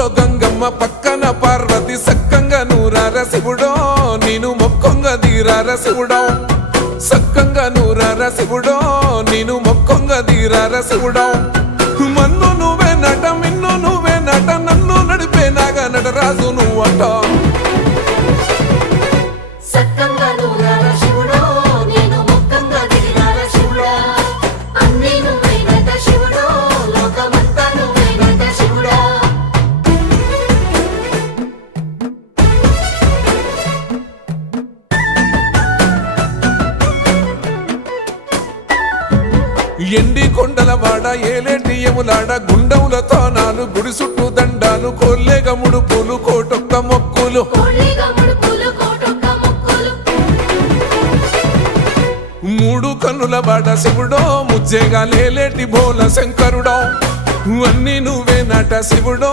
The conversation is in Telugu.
ఊర్లో గంగమ్మ పక్కన పార్వతి సక్కంగా నూరార శివుడో నేను మొక్కొంగ దీరార శివుడో సక్కంగా నూరార శివుడో నేను మొక్కొంగ దీరార శివుడో మన్ను నువ్వే నట మిన్ను నువ్వే నట నన్ను నడిపే నాగా నటరాజు నువ్వట ఎండి కొండల వాడ ఏలేటి యములాడ గుండములతో నాలు గుడి చుట్టూ దండాలు కోల్లేగ ముడుపులు కోటొక్క మొక్కులు మూడు కన్నుల వాడ శివుడో ముజ్జేగా లేలేటి బోల శంకరుడో అన్నీ నువ్వే నట శివుడో